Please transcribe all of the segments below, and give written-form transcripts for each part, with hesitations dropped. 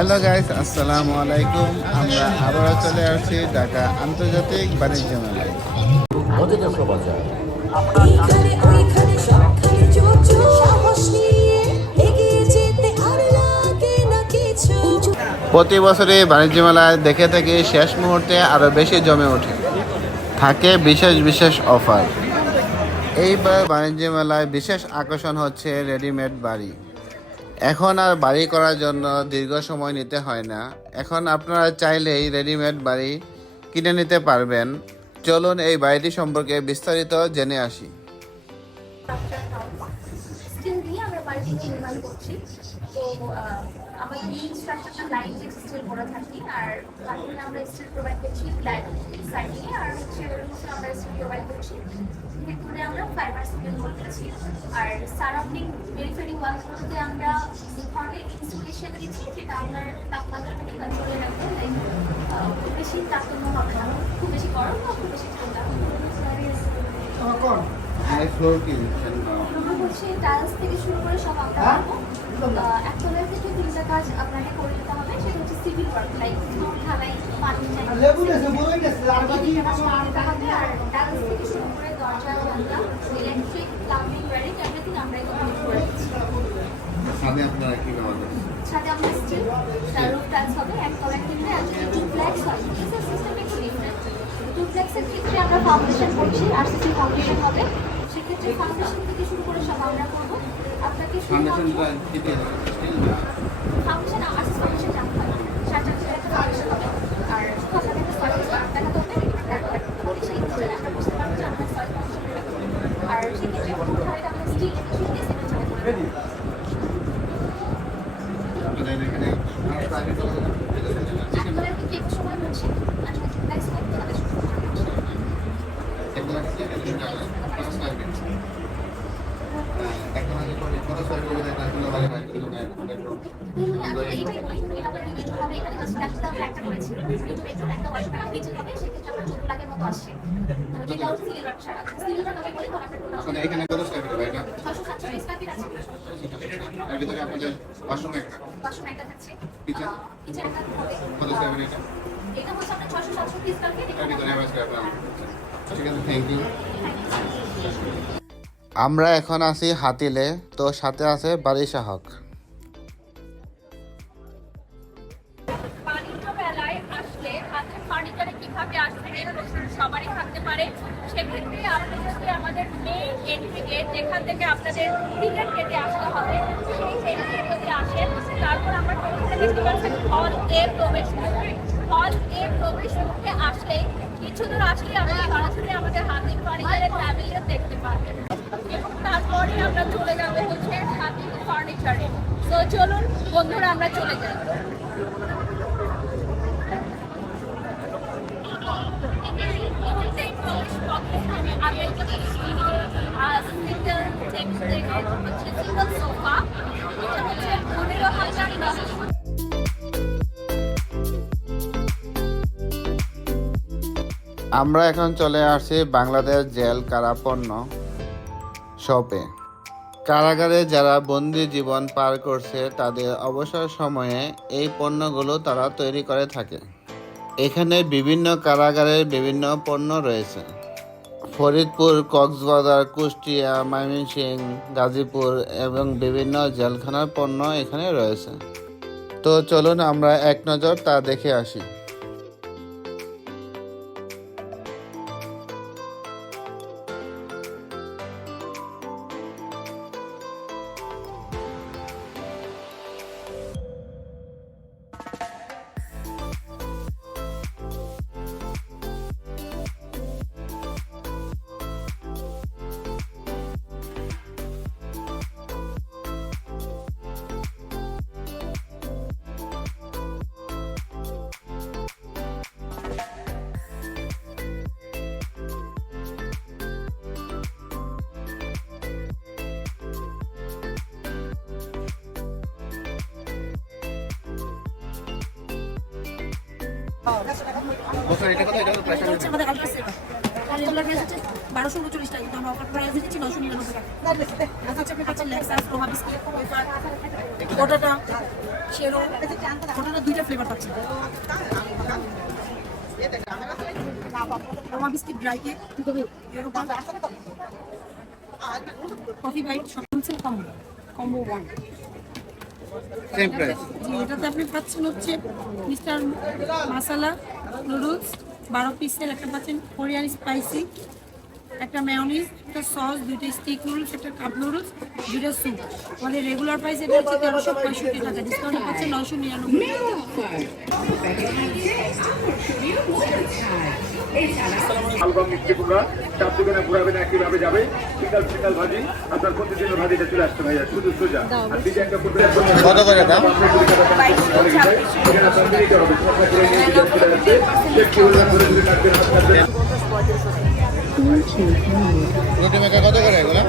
Hello guys, আসসালামু আলাইকুম। আমরা আবারও চলে আসছি ঢাকা আন্তর্জাতিক বাণিজ্য মেলায়। মজা বাজার। এইখানে ওইখানে সবখানে চোর চোর সাহস নিয়ে এগিয়ে যেতে আর লাগে না কিছু। প্রতি বছরই বাণিজ্য মেলায় দেখে থাকি শেষ মুহূর্তে আরও বেশি জমে ওঠে, থাকে বিশেষ বিশেষ অফার। এইবার বাণিজ্য মেলায় বিশেষ আকর্ষণ হচ্ছে রেডিমেড বাড়ি। এখন আর বাড়ি করার জন্য দীর্ঘ সময় নিতে হয় না, এখন আপনারা চাইলেই রেডিমেড বাড়ি কিনে নিতে পারবেন। চলুন এই বাড়িটি সম্পর্কে বিস্তারিত জেনে আসি। স্টিল দিয়ে আমরা বাড়িটি নির্মাণ করছি। তো আমাদের মেইন স্ট্রাকচারটা লাইন স্টিল করে থাকি, আর বাকি আমরা স্টিল প্রোভাইড করছি সাইডে, আর হচ্ছে আমরা স্টিল প্রোভাইড করছি। ভেতরে আমরা ফাইবার সিমেন্ট করতেছি, আর সারাউন্ডিং পেরিফেরি ওয়ালগুলোতে আমরা ধরনের ইনসুলেশন দিচ্ছি, যেটা আপনার তাপমাত্রাটাকে কন্ট্রোলে রাখবে। লাইক খুব বেশি তাপমাত্রা হবে না, খুব বেশি গরম বা খুব বেশি ঠান্ডা। হচ্ছে টাইলস থেকে শুরু করে সব আমরা পাবো। একতলার থেকে তিনটা কাজ আপনাকে করে দিতে হবে, সেটা হচ্ছে সিভিল ওয়ার্ক, লাইক ঢালাই, পানি আর টাইলস থেকে শুরু করে দরজা, জানলা, ইলেকট্রিক, প্লাম্বিং, ওয়্যারিং এভরিথিং আমরাই কমপ্লিট করে দিচ্ছি। ছাদে আমরা স্টিল রুফ টাইলস হবে, একতলার ক্ষেত্রে আর যদি ডুপ্লেক্স হয় সিস্টেম একটু ডিফারেন্ট। ডুপ্লেক্সের ক্ষেত্রে আমরা ফাউন্ডেশন করছি, আরসিসি ফাউন্ডেশন হবে। সেক্ষেত্রে ফাউন্ডেশন থেকে শুরু করে সব আমরা করবো। আপনাকে ফাউন্ডেশন আরসিসি ফাউন্ডেশন জানতে হবে, 4-4 একটা ফাউন্ডেশন হবে। আর শুধু আপনাকে একটা সয়েল দেখাতে হবে, সেই ক্ষেত্রে আমরা বুঝতে পারবো যে আমরা সয়েল ফাউন্ডেশন দেখাতে হবে। আর সেক্ষেত্রে প্রথম ধাপে আমরা স্টিল দিয়ে সিমেন্ট ছাড়া করে দেবো। একতলার ক্ষেত্রে একটু সময় হচ্ছে, আর যদি ডুপ্লেক্স হয় তাহলে এখানে কত স্কয়ার ফিট ভাই? এটা এর ভিতরে আপনাদের ওয়াশরুম একটা কিচেন কত স্কয়ার ফিট? এটা হচ্ছে আপনার 600-700 স্কয়ার ফিট। এর ভিতরে আবার স্কয়ার ফিট। ঠিক আছে, থ্যাংক ইউ। আমরা এখন আছি হাতিলে, তো সাথে আছে বারিশা হক। বাণিজ্য মেলায় আসলে হাতের ফার্নিচারে কিভাবে আসবে এই প্রশ্ন সবারই থাকতে পারে। সেক্ষেত্রে আপনাদের আমাদের মেইন এন্ট্রি গেট, যেখান থেকে আপনাদের টিকিট কেটে আসতে হবে, সেই এন্ট্রি গেটে আসেন। তারপর আমরা প্রথমে দেখতে পাচ্ছেন হল এ প্রবেশ মুখ। হল এ প্রবেশ মুখে আসলেই কিছু দূর আসলে আমরা সরাসরি আমাদের হাতের ফার্নিচারের প্যাভিলিয়ন দেখতে পাবেন, এবং তারপরে আমরা চলে যাবো হচ্ছে হাতের ফার্নিচারে। তো চলুন বন্ধুরা, আমরা চলে যাই। আমরা এখন চলে আসছি বাংলাদেশ জেল কারাপণ্য শপে। কারাগারে যারা বন্দি জীবন পার করছে তাদের অবসর সময়ে এই পণ্যগুলো তারা তৈরি করে থাকে। এখানে বিভিন্ন কারাগারের বিভিন্ন পণ্য রয়েছে। ফরিদপুর, কক্সবাজার, কুষ্টিয়া, ময়মনসিংহ, গাজীপুর এবং বিভিন্ন জেলখানার পণ্য এখানে রয়েছে। তো চলুন আমরা এক নজর তা দেখে আসি। এটা হচ্ছে আমাদের আলট্রাসেভ। রেগুলার প্রাইস হচ্ছে 1239 টাকা, কিন্তু আমরা অফার প্রাইস দিচ্ছি 999 টাকা। এটা হচ্ছে আপনি পাচ্ছেন লেক্সাস, রোহা বিস্কিট, ওয়েফার, পোটাটা, শেরো, পোটাটা 2টা ফ্লেভার পাচ্ছেন। রোহা বিস্কিট ড্রাই কেক, এরকম কফি বাইট, সব হচ্ছে কম্বো 1। Same price. জি, এটাতে আপনি পাচ্ছেন হচ্ছে মিস্টার মাসালা নুডলস 12 পিসের, একটা পাচ্ছেন কোরিয়ান স্পাইসি, একটা মেয়োনিজ, একটা সস, 2টা স্টিক নুডলস, একটা কাপ নুডলস, 2টা স্যুপ। আমাদের রেগুলার প্রাইস এটা হচ্ছে 1365 টাকা, ডিসকাউন্ট পাচ্ছেন 999 আলবাম মিষ্টি কুমড়া চাপ দোকানে ঘুরাবেন একইভাবে যাবে সিঙ্গেল সিঙ্গেল ভাজি আপনার প্রতিদিনের ভাজিটা চলে আসতে ভাইয়া শুধু সোজা আর দিকে একটা করবে কত করে দাম? রুটি মেকার কত করে এগুলো?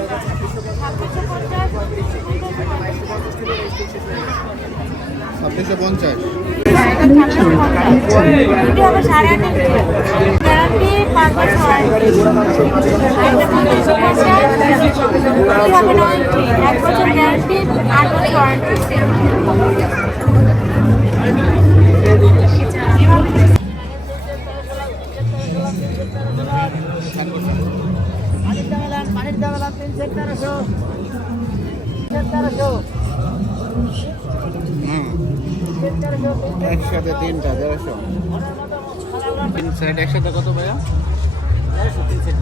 ছাব্বিশশো 50। একসাথে 3টা 150। 3 সেট একসাথে কত ভাইয়া? 3 সেট।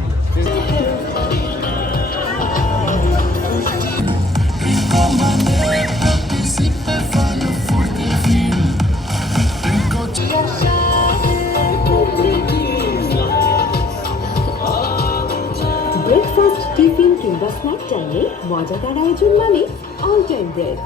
ব্রেকফাস্ট, টিফিন কিংবা স্ন্যাক টাইমে মজাদার আয়োজন মানে অল টাইম ব্রেড।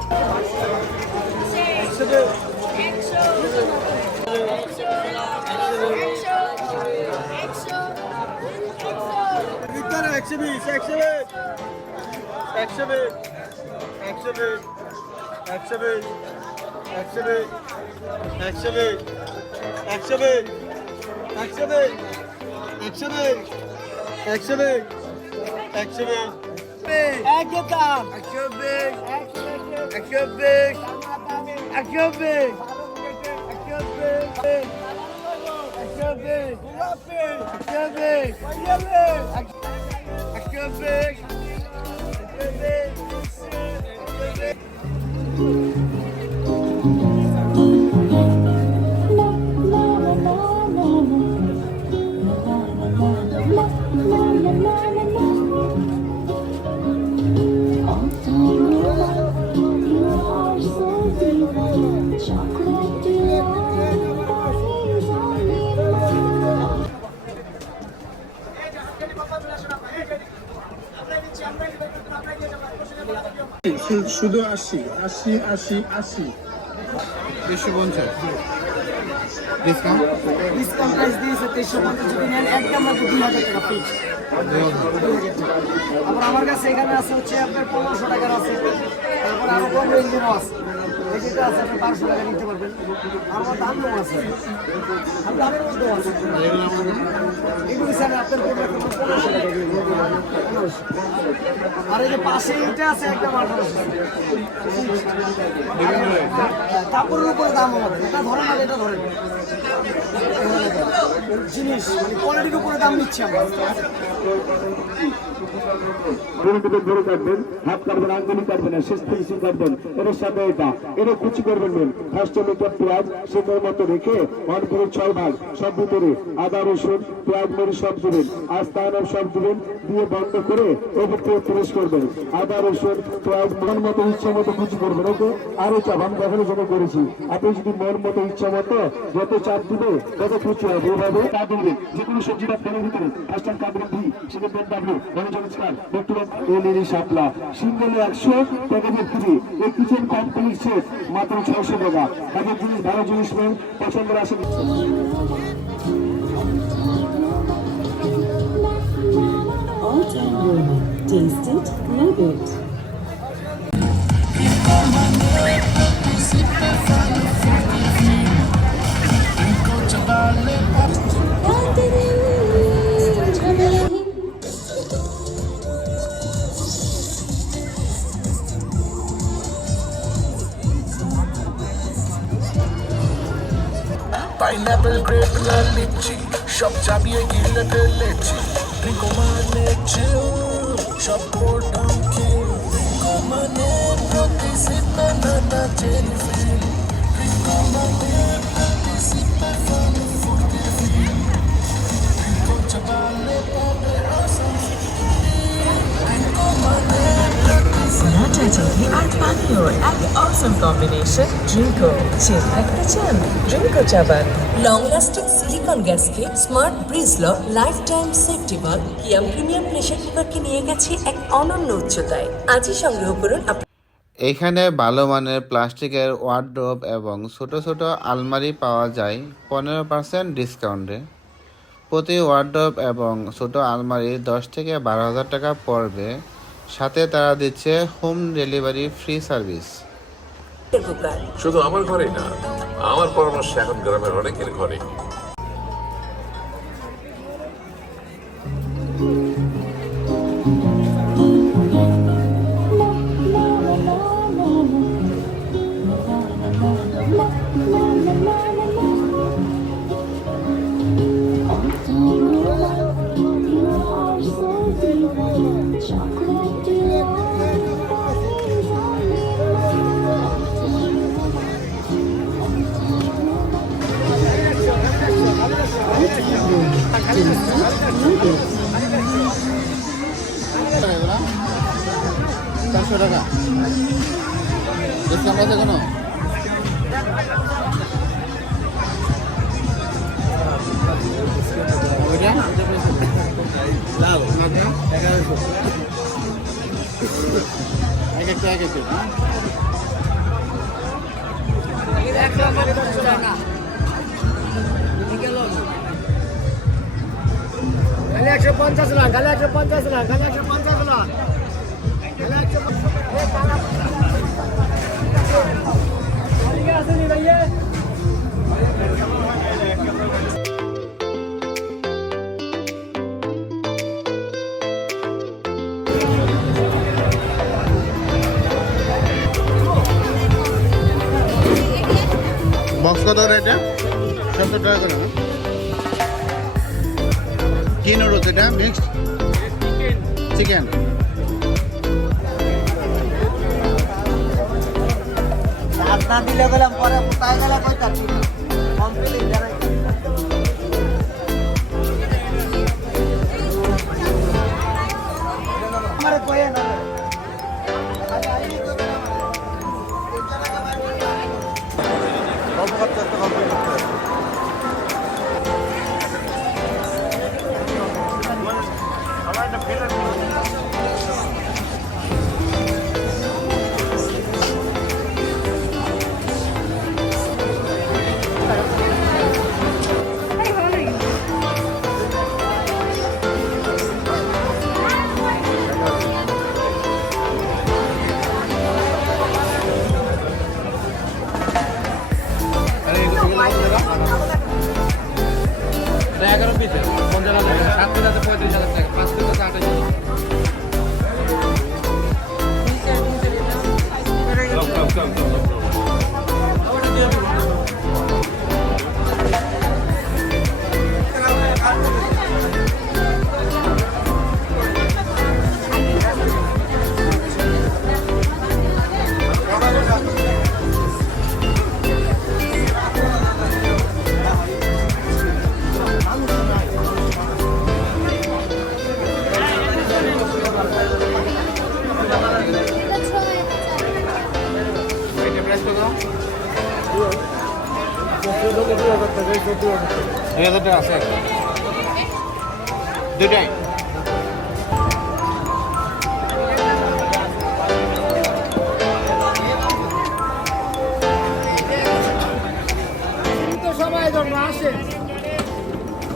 শুধু 80 350 ডিসকাউন্ট। ডিসকাউন্ট প্রাইস দিয়েছে 2350, যদি নেন একদম 2000 টাকা ফিক্স। আবার আমার কাছে এখানে আছে হচ্ছে আপনার 1500 টাকার আছে, তারপর আরো কম রেঞ্জেরও আছে। যেটা আছে আপনি 500 টাকা নিতে পারবেন। আমার দামও আছে, আর দামের মধ্যেও আছে। এগুলো স্যার আপনার পড়বে 1500 টাকা দিয়ে। আর এই যে পাশে এটা আছে একদম 1800। কাপড়ের উপরে দাম হবে, এটা ধরেন আর এটা ধরেন জিনিস, মানে কোয়ালিটির উপরে দাম নিচ্ছি আমরা। ধরে কাটবেন, হাত কাটবেন, আঙ্গুলি কাটবেন, শেষ ফিনিশিং কাটবেন। এর সাথে এটা কুচি করবেন। ফার্স্ট মিটার পেঁয়াজ সুন্দর মতো রেখে 1/6 ভাগ সব ভিতরে আদা রসুন পেঁয়াজ মরিচ সব দিবেন, আস্তায়ন সব দিবেন, দিয়ে বন্ধ করে ওপর থেকে প্রেস করবেন। আদা রসুন পেঁয়াজ মন মতো ইচ্ছা মতো কুচি করবেন। ওকে, আর এই চাপ আমি দেখানোর জন্য করেছি। আপনি যদি মন মতো ইচ্ছা মতো যত চাপ দিবে তত কুচি হবে। এভাবে চা দিবেন, যে কোনো সবজিটা ফেলের ভিতরে ফার্স্ট টাইম কাটবেন ভি সেখানে ডাব্লিউ নমস্কার ডক্টর এলিনি শাপলা সিঙ্গেলে 100 প্যাকেজে ফ্রি। এই কিচেন কমপ্লিট সেট মাত্র 600 টাকা। তাদের জিনিস ভালো জিনিস নেন, পছন্দের আসে। All time Roma. Taste it, love it. রাতের ঝামেলা পাইনাপেল গ্রেপ লাল লিচি সব চাবিয়ে গিলে ফেলেছি রিঙ্কো মানে চিল সব কোটাম কিল রিঙ্কো মানে প্রতি সিপে নানা চেরি ফিল রিঙ্কো মানে প্রতি সিপে ফানি ফুর্তির ফিল রিঙ্কো চাবালে পাবে আসাম রিঙ্কো মানে Nata tea আর পানীয় এক awesome combination ড্রিঙ্কো চিল থাকতে চান ড্রিঙ্কো চাবান লং লাস্টিং সিলিকন গ্যাসকে smart bridge lock lifetime safety বাল্ব কিয়াম প্রিমিয়াম প্রেসার কুকারকে নিয়ে গেছে এক অনন্য উচ্চতায় আজই সংগ্রহ করুন এখানে ভালো মানের প্লাস্টিকের ওয়ার্ডরোব এবং ছোট ছোট আলমারি পাওয়া যায় 15% ডিসকাউন্টে। প্রতি ওয়ার্ডরোব এবং ছোট আলমারি 10 থেকে 12,000 টাকা পড়বে। সাথে তারা দিচ্ছে home delivery free service. Cooker শুধু আমার ঘরেই না, আমার পরামর্শ এখন গ্রামের অনেকের ঘরে। চারশো টাকা ডিসকাউন্ট আছে কোনো? লাল 1100 এক একটা খালি 150 না, খালি 150 না, খালি 150 না। বক্স কত করে এটা? 70 টাকা করে না? কি নুডলস এটা? Mixed chicken. আপনার দিলে গেলাম পরে কোথায় গেলে কই কাটছি কমপ্লিট জানাই আমারে কইে না কম করতে তো কমপ্লিট করতে আছে দুটাই। সময় জন্য আসেন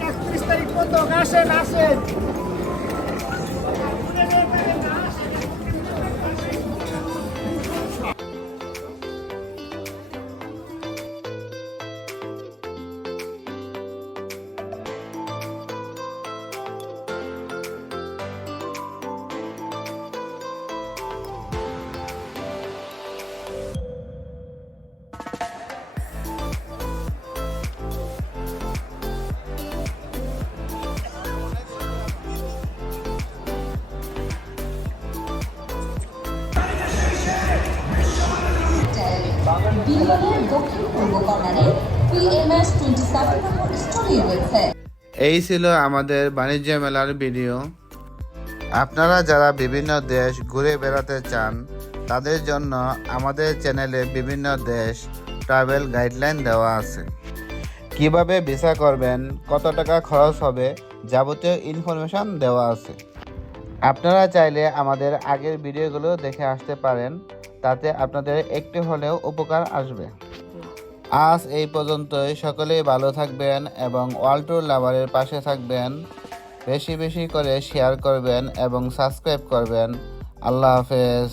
31 তারিখ পর্যন্ত আসেন বিনোদনের দক্ষিণ পূর্ব কর্নারে PMS 27 নম্বর স্টোরে রয়েছে। এই ছিল আমাদের বাণিজ্য মেলার ভিডিও। আপনারা যারা বিভিন্ন দেশ ঘুরে বেড়াতে চান তাদের জন্য আমাদের চ্যানেলে বিভিন্ন দেশ ট্রাভেল গাইডলাইন দেওয়া আছে। কিভাবে ভিসা করবেন, কত টাকা খরচ হবে, যাবতীয় ইনফরমেশন দেওয়া আছে। আপনারা চাইলে আমাদের আগের ভিডিওগুলো দেখে আসতে পারেন, তাতে আপনাদের একটু হলেও উপকার আসবে। আজ এই পর্যন্তই। সকলেই ভালো থাকবেন এবং ওয়ার্ল্ড ট্যুর লাভারের পাশে থাকবেন। বেশি বেশি করে শেয়ার করবেন এবং সাবস্ক্রাইব করবেন। আল্লাহ হাফেজ।